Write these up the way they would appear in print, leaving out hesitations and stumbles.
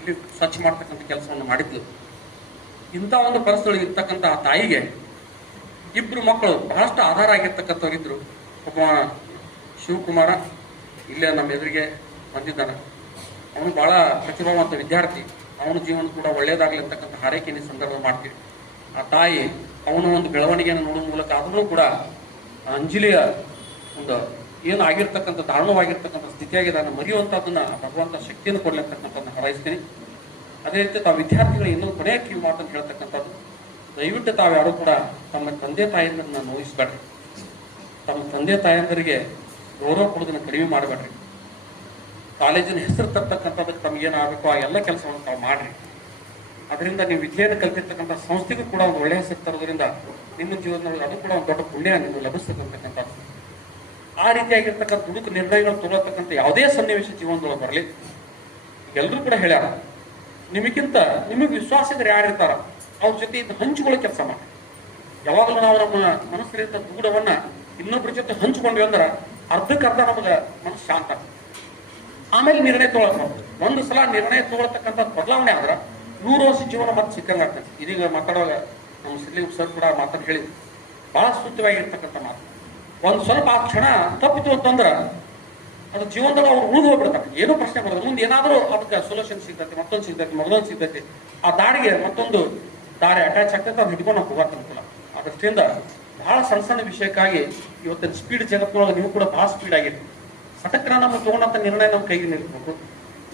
ಇಲ್ಲಿ ಸ್ವಚ್ಛ ಮಾಡ್ತಕ್ಕಂಥ ಕೆಲಸವನ್ನು ಮಾಡಿದ್ಲು. ಇಂಥ ಒಂದು ಪರಿಸ್ಥಿತಿ ಇರ್ತಕ್ಕಂಥ ಆ ತಾಯಿಗೆ ಇಬ್ಬರು ಮಕ್ಕಳು ಬಹಳಷ್ಟು ಆಧಾರ ಆಗಿರ್ತಕ್ಕಂಥವ್ರಿದ್ರು. ಒಬ್ಬ ಶಿವಕುಮಾರ ಇಲ್ಲೇ ನಮ್ಮ ಎದುರಿಗೆ ಬಂದಿದ್ದಾನೆ. ಅವನು ಬಹಳ ಪ್ರತಿಭಾವಂತ ವಿದ್ಯಾರ್ಥಿ. ಅವನ ಜೀವನ ಕೂಡ ಒಳ್ಳೆಯದಾಗಲಿ ಅಂತಕ್ಕಂಥ ಹಾರೈಕೆಯ ಸಂದರ್ಭ ಮಾಡ್ತೀವಿ. ಆ ತಾಯಿ ಅವನ ಒಂದು ಬೆಳವಣಿಗೆಯನ್ನು ನೋಡುವ ಮೂಲಕ ಅದನ್ನು ಕೂಡ ಅಂಜಲಿಯ ಒಂದು ಏನು ಆಗಿರ್ತಕ್ಕಂಥ ದಾರುಣವಾಗಿರ್ತಕ್ಕಂಥ ಸ್ಥಿತಿಯಾಗಿದೆ ಅದನ್ನು ಮರೆಯುವಂಥದ್ದನ್ನು ಭಗವಂತ ಶಕ್ತಿಯನ್ನು ಕೊಡಲಿ ಅಂತಕ್ಕಂಥದ್ದನ್ನು ಹಾರೈಸ್ತೀನಿ. ಅದೇ ರೀತಿ ತಾವು ವಿದ್ಯಾರ್ಥಿಗಳು ಇನ್ನೊಂದು ಕೊನೆಯ ಕಿವಿ ಮಾತನ್ನು ಹೇಳ್ತಕ್ಕಂಥದ್ದು, ದಯವಿಟ್ಟು ತಾವು ಯಾರು ಕೂಡ ತಮ್ಮ ತಂದೆ ತಾಯಿಯಂದರನ್ನ ನೋಯಿಸ್ಬೇಡ್ರಿ. ತಮ್ಮ ತಂದೆ ತಾಯಂದರಿಗೆ ಗೌರವ ಕೊಡೋದನ್ನು ಕಡಿಮೆ ಮಾಡಬೇಡ್ರಿ. ಕಾಲೇಜಿನ ಹೆಸರು ತರ್ತಕ್ಕಂಥದಕ್ಕೆ ತಮಗೇನಾಗಬೇಕು ಆ ಎಲ್ಲ ಕೆಲಸವನ್ನು ತಾವು ಮಾಡಿರಿ. ಅದರಿಂದ ನೀವು ವಿದ್ಯೆಯನ್ನು ಕಲ್ತಿರ್ತಕ್ಕಂಥ ಸಂಸ್ಥೆಗೂ ಕೂಡ ಒಂದು ಒಳ್ಳೆಯ ಹೆಸರು ತರೋದ್ರಿಂದ ನಿಮ್ಮ ಜೀವನದಲ್ಲಿ ಅದು ಕೂಡ ಒಂದು ದೊಡ್ಡ ಪುಣ್ಯ ನಿಮಗೆ ಲಭಿಸ್ತಕ್ಕಂಥದ್ದು. ಆ ರೀತಿಯಾಗಿರ್ತಕ್ಕಂಥ ದುಡುಕು ನಿರ್ಣಯಗಳು ತಗೊಳ್ತಕ್ಕಂಥ ಯಾವುದೇ ಸನ್ನಿವೇಶ ಜೀವನದೊಳಗೆ ಬರಲಿ, ಎಲ್ಲರೂ ಕೂಡ ಹೇಳ್ಯಾರ, ನಿಮಗಿಂತ ನಿಮಗೆ ವಿಶ್ವಾಸಿದ್ರೆ ಯಾರಿರ್ತಾರ ಅವ್ರ ಜೊತೆ ಇದು ಹಂಚಿಕೊಳ್ಳೋ ಕೆಲಸ ಮಾಡಿ. ಯಾವಾಗಲೂ ನಾವು ನಮ್ಮ ಮನಸ್ಸಿನ ದುಗುಡವನ್ನು ಇನ್ನೊಬ್ಬರ ಜೊತೆ ಹಂಚಿಕೊಂಡ್ವಿ ಅಂದ್ರೆ ಅರ್ಧಕ್ಕರ್ಧ ನಮಗೆ ಮನಸ್ಸು ಶಾಂತ. ಆಮೇಲೆ ನಿರ್ಣಯ ತಗೊಳಕ್ ಒಂದು ಸಲ ನಿರ್ಣಯ ತಗೊಳ್ತಕ್ಕಂಥ ಬದಲಾವಣೆ ಆದ್ರೆ 100 ವರ್ಷ ಜೀವನ ಮತ್ತೆ ಸಿಕ್ಕಂಗೆ ಆಗ್ತದೆ. ಇದೀಗ ಮಾತಾಡುವಾಗ ನಮ್ಮ ಸಿದ್ಲಿ ಸರ್ ಕೂಡ ಮಾತನ್ನು ಹೇಳಿ ಬಹಳ ಸ್ತುತ್ಯವಾಗಿರ್ತಕ್ಕಂಥ ಮಾತು. ಒಂದು ಸ್ವಲ್ಪ ಆ ಕ್ಷಣ ತಪ್ಪಿತು ಅಂತಂದ್ರೆ ಅದು ಜೀವನದಾಗ ಅವ್ರು ಉಳಿದು ಹೋಗ್ಬಿಡ್ತಾರೆ. ಏನೂ ಪ್ರಶ್ನೆ ಬರೋದು, ಮುಂದೆ ಏನಾದರೂ ಅದಕ್ಕೆ ಸೊಲ್ಯೂಷನ್ ಸಿಗ್ತೈತಿ, ಮತ್ತೊಂದು ಸಿಗ್ತೈತಿ, ಮಗದೊಂದು ಸಿಗ್ತೈತಿ. ಆ ದಾರಿಗೆ ಮತ್ತೊಂದು ದಾರಿ ಅಟ್ಯಾಚ್ ಆಗ್ತೈತೆ, ಅವ್ರು ಹಿಡ್ಕೊಂಡು ನಾವು ಹೋಗಕ್ಕೆ ಅನುಕೂಲ. ಅದರಿಂದ ಬಹಳ ಸಣ್ಣ ಸಣ್ಣ ವಿಷಯಕ್ಕಾಗಿ ಇವತ್ತಿನ ಸ್ಪೀಡ್ ಜಗತ್ತಿನೊಳಗೆ ನೀವು ಕೂಡ ಬಹಳ ಸ್ಪೀಡ್ ಆಗಿರಿ. ಸಟಕ್ನ ನಮ್ಮ ತಗೊಂಡಂಥ ನಿರ್ಣಯ ನಮ್ಮ ಕೈಗೆ ನಿಲ್ಬೇಕು.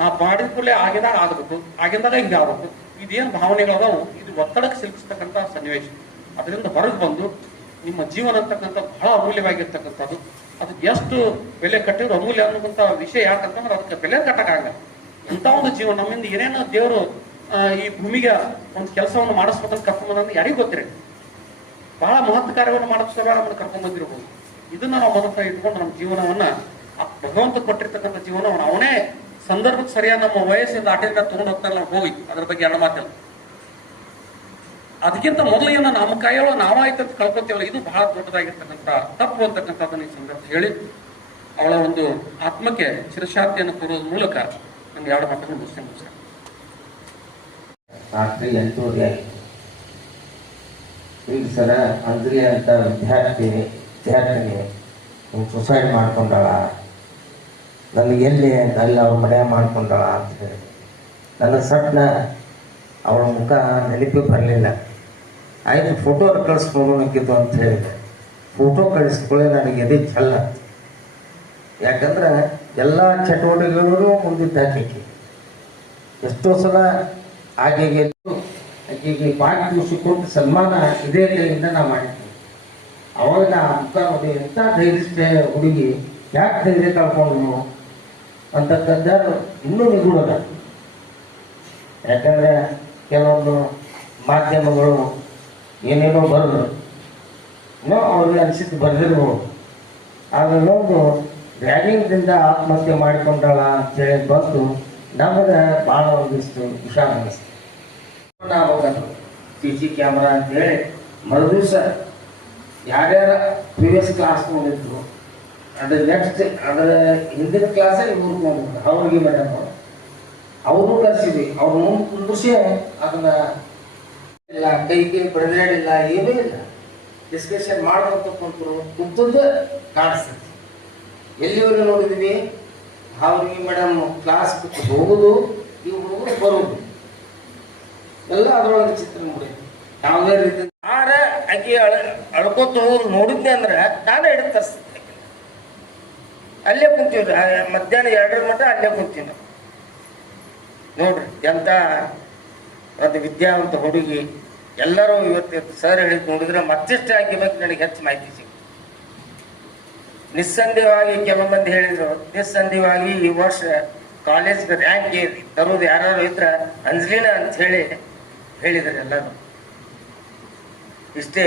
ನಾವು ಮಾಡಿದ ಕೂಡಲೇ ಆಗಿದಾಗ ಆಗಬೇಕು, ಆಗಿಂದಾಗ ಹಿಂಗೆ ಆಗಬೇಕು. ಇದೇನು ಭಾವನೆಗಳದಾವು ಇದು ಒತ್ತಡಕ್ಕೆ ಸಿಲುಕಿಸ್ತಕ್ಕಂಥ ಸನ್ನಿವೇಶ. ಅದರಿಂದ ಹೊರಗೆ ಬಂದು ನಿಮ್ಮ ಜೀವನ ಅಂತಕ್ಕಂಥ ಬಹಳ ಅಮೂಲ್ಯವಾಗಿರ್ತಕ್ಕಂಥದ್ದು. ಅದಕ್ಕೆ ಎಷ್ಟು ಬೆಲೆ ಕಟ್ಟಿದ್ರು ಅಮೂಲ್ಯ ಅನ್ನೋಂಥ ವಿಷಯ ಯಾಕಂತಂದ್ರೆ ಅದಕ್ಕೆ ಬೆಲೆ ಕಟ್ಟಕ್ಕಾಗಲ್ಲ. ಇಂಥ ಒಂದು ಜೀವನ ನಮ್ಮಿಂದ ಏನೇನೋ ದೇವರು ಈ ಭೂಮಿಗೆ ಒಂದು ಕೆಲಸವನ್ನು ಮಾಡಿಸ್ಬೇಕಂತ ಕರ್ಕೊಂಡ್ಬಂದ್ರೆ ಯಾರಿಗೂ ಗೊತ್ತಿರಿ. ಬಹಳ ಮಹತ್ವ ಕಾರ್ಯವನ್ನು ಮಾಡಿಸೋಣ ನಮ್ಮನ್ನು ಕರ್ಕೊಂಡ್ಬಂದಿರ್ಬೋದು. ಇದನ್ನ ನಾವು ಮೊದಲ ಇಟ್ಕೊಂಡು ನಮ್ಮ ಜೀವನವನ್ನ ಭಗವಂತ ಕೊಟ್ಟಿರ್ತಕ್ಕಂಥ ಜೀವನವನ್ನು ಅವನೇ ಸಂದರ್ಭಕ್ಕೆ ಸರಿಯಾದ ನಮ್ಮ ವಯಸ್ಸಿಂದ ಆಟದಿಂದ ತಗೊಂಡು ಹೋಗ್ತಾನೆ. ನಾವು ಹೋಗಿ ಅದ್ರ ಬಗ್ಗೆ ಎರಡು ಮಾತಿಲ್ಲ. ಅದಕ್ಕಿಂತ ಮೊದಲು ಏನೋ ನಮ್ಮ ಕೈಯೊಳ ನಾವಾಯ್ತು ಅಂತ ಕಳ್ಕೊತೀವಲ್ಲ, ಇದು ಬಹಳ ದೊಡ್ಡದಾಗಿರ್ತಕ್ಕಂಥ ತಪ್ಪು ಅಂತಕ್ಕಂಥದ್ದನ್ನು ಈ ಸಂದರ್ಭ ಹೇಳಿ ಅವಳ ಒಂದು ಆತ್ಮಕ್ಕೆ ಚಿರಶಾಂತಿಯನ್ನು ಕೊಡೋದ್ರ ಮೂಲಕ ನಮ್ಗೆ ಎರಡು ಮಾತನ್ನು ಮುಗಿಸ್ತೇನೆ. ರಾತ್ರಿ 8:30 ಆಯಿತು. ಈಗ ಸರ ಅಂದ್ರಿ ಅಂತ ವಿದ್ಯಾರ್ಥಿನಿ ಸುಸೈಡ್ ಮಾಡ್ಕೊಂಡಾಳ, ನನಗೆ ಎಲ್ಲಿ ಅಲ್ಲಿ ಅವ್ರ ಮನೆ ಮಾಡ್ಕೊಂಡಾಳ ಅಂತ ಹೇಳಿ ನನಗೆ ಸಟ್ನ ಅವಳ ಮುಖ ನೆನಪಿ ಬರಲಿಲ್ಲ. ಆಯ್ತು ಫೋಟೋ ಕಳಿಸ್ಕೊಳೋಣಕ್ಕಿದ್ದು ಅಂತ ಹೇಳಿದೆ. ಫೋಟೋ ಕಳಿಸ್ಕೊಳ್ಳಿ ನನಗೆ ಎದೆ ಚಲ್ಲ. ಯಾಕಂದ್ರೆ ಎಲ್ಲ ಚಟುವಟಿಕೆಗಳು ಮುಂದಿದ್ದ ಹಾಕಿ ಎಷ್ಟೋ ಸಲ ಆಕೆಗೆ ಪಾಠ ಕೊಟ್ಟು ಸನ್ಮಾನ ಇದೇ ಕೈಯಿಂದ ನಾ ಮಾಡಿದ್ವಿ. ಅವಾಗ ನಾ ಮುಖ ನೋಡಿ ಎಂಥ ಧೈರ್ಯ ಹುಡುಗಿ ಯಾಕೆ ಧೈರ್ಯ ಕಳ್ಕೊಂಡು ಅಂತಕ್ಕಂಥ ಇನ್ನೂ ನಿಗೂಢದ. ಯಾಕಂದರೆ ಕೆಲವೊಂದು ಮಾಧ್ಯಮಗಳು ಏನೇನೋ ಬರೆದ್ರು, ಇನ್ನೂ ಅವ್ರಿಗೆ ಅನಿಸಿದ್ದು ಬರೆದಿರ್ಬೋದು. ಆಮೇಲೆ ಒಂದು ರ್ಯಾಗಿಂಗ್ದಿಂದ ಆತ್ಮಹತ್ಯೆ ಮಾಡಿಕೊಂಡಾಳ ಅಂತೇಳಿ ಬಂದು ನಮಗೆ ಭಾಳ ಒಂದಿಷ್ಟು ಹುಷಾರು ಅನ್ನಿಸ್ತು. ನಾವು CC ಕ್ಯಾಮ್ರಾ ಅಂತೇಳಿ ಮರುದಿವಸ ಯಾರ್ಯಾರ ಪ್ರೀವಿಯಸ್ ಕ್ಲಾಸ್ ನೋಡಿದ್ರು ಅದು ನೆಕ್ಸ್ಟ್ ಅದರ ಹಿಂದಿನ ಕ್ಲಾಸೇ ಇವ್ರಿಗೆ ನೋಡಿದ್ರು ಅವ್ರಿಗೆ ಮೇಡಮ್ ಅವರು ಕರೆಸಿದ್ವಿ. ಅವ್ರು ಮುಂದೆ ಕುಂದಿಸಿ ಅದನ್ನ ಇಲ್ಲ ಕೈಗೆ ಬಡದಾಡಿಲ್ಲ, ಏನೂ ಇಲ್ಲ, ಡಿಸ್ಕಷನ್ ಮಾಡ್ಬೇಕು ಕುಂತದ್ದು ಕಾಣಿಸ್ತದೆ. ಎಲ್ಲಿವರೆಗೆ ನೋಡಿದ್ವಿ ಅವ್ರಿಗೆ ಮೇಡಮ್ ಕ್ಲಾಸ್ ಬಿಟ್ಟು ಹೋಗೋದು, ಈ ಹುಡುಗರು ಬರೋದು ಎಲ್ಲ ಅದರೊಳಗೆ ಚಿತ್ರ ನೋಡಿ ಯಾವುದೇ ರೀತಿ ಆರ ಆಕೆ ಅಳ್ಕೋತ ಹೋಗಿ ನೋಡಿದ್ದೆ ಅಂದ್ರೆ ನಾನೇ ಹಿಡಿದು ತರಿಸ್ತಿದ್ದೆ. ಅಲ್ಲೇ ಕುಂತೀವ್ರಿ ಮಧ್ಯಾಹ್ನ 2 ಮಟ್ಟ ಅಲ್ಲೇ ಕುಂತೀವಿ ನಾವು. ನೋಡ್ರಿ ಎಂಥ ಒಂದು ವಿದ್ಯಾವಂತ ಹುಡುಗಿ. ಎಲ್ಲರೂ ಇವತ್ತು ಸರ್ ಹೇಳಿದ್ ನೋಡಿದ್ರೆ ಮತ್ತಿಷ್ಟು ಆಕೆ ಬಗ್ಗೆ ನನಗೆ ಹೆಚ್ಚು ಮಾಹಿತಿ ಸಿಗ್ತದೆ. ನಿಸ್ಸಂದೇಹವಾಗಿ ಕೆಲವು ಮಂದಿ ಹೇಳಿದ್ರು, ನಿಸ್ಸಂದೇಹವಾಗಿ ಈ ವರ್ಷ ಕಾಲೇಜ್ಗೆ ರ್ಯಾಂಕ್ ತರೋದು ಯಾರು ಇದ್ರೆ ಅಂಜಲಿನ ಅಂತ ಹೇಳಿದ್ದಾರೆ ಎಲ್ಲರೂ. ಇಷ್ಟೇ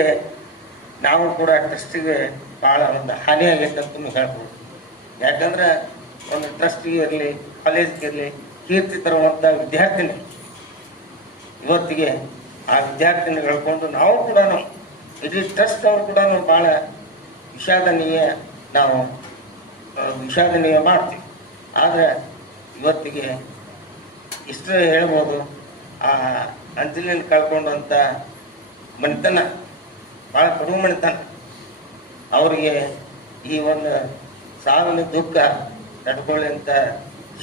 ನಾವು ಕೂಡ ಟ್ರಸ್ಟಿಗೆ ಭಾಳ ಒಂದು ಹಾನಿಯಾಗೈತೆ ಅಂತ ಹೇಳ್ಬೋದು. ಯಾಕಂದ್ರೆ ಒಂದು ಟ್ರಸ್ಟಿಗೆ ಇರಲಿ, ಕಾಲೇಜ್ಗೆ ಇರಲಿ, ಕೀರ್ತಿ ತರುವಂಥ ವಿದ್ಯಾರ್ಥಿನಿ ಇವತ್ತಿಗೆ ಆ ವಿದ್ಯಾರ್ಥಿನಿ ಹೇಳ್ಕೊಂಡು ನಾವು ಕೂಡ ಇಡೀ ಟ್ರಸ್ಟ್ ಅವರು ಕೂಡ ಭಾಳ ವಿಷಾದನೀಯ ಮಾಡ್ತೀವಿ. ಆದರೆ ಇವತ್ತಿಗೆ ಇಷ್ಟು ಹೇಳ್ಬೋದು. ಆ ಅಂಜಲಿನ ಕಳ್ಕೊಂಡಂಥ ಮನೆತನ ಭಾಳ ಕಡು ಮನೆತನ, ಅವರಿಗೆ ಈ ಒಂದು ಸಾವಿನ ದುಃಖ ತಡ್ಕೊಳ್ಳಿಂಥ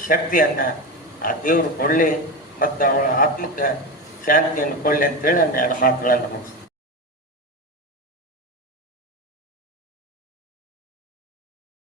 ಶಕ್ತಿಯನ್ನು ಆ ದೇವರು ಕೊಡಲಿ ಮತ್ತು ಅವಳ ಆತ್ಮಕ್ಕೆ ಶಾಂತಿಯನ್ನು ಕೊಡಲಿ ಅಂತೇಳಿ ನಾನು ಎರಡು ಮಾತುಗಳನ್ನು ಮುಗಿಸ್ತೀನಿ.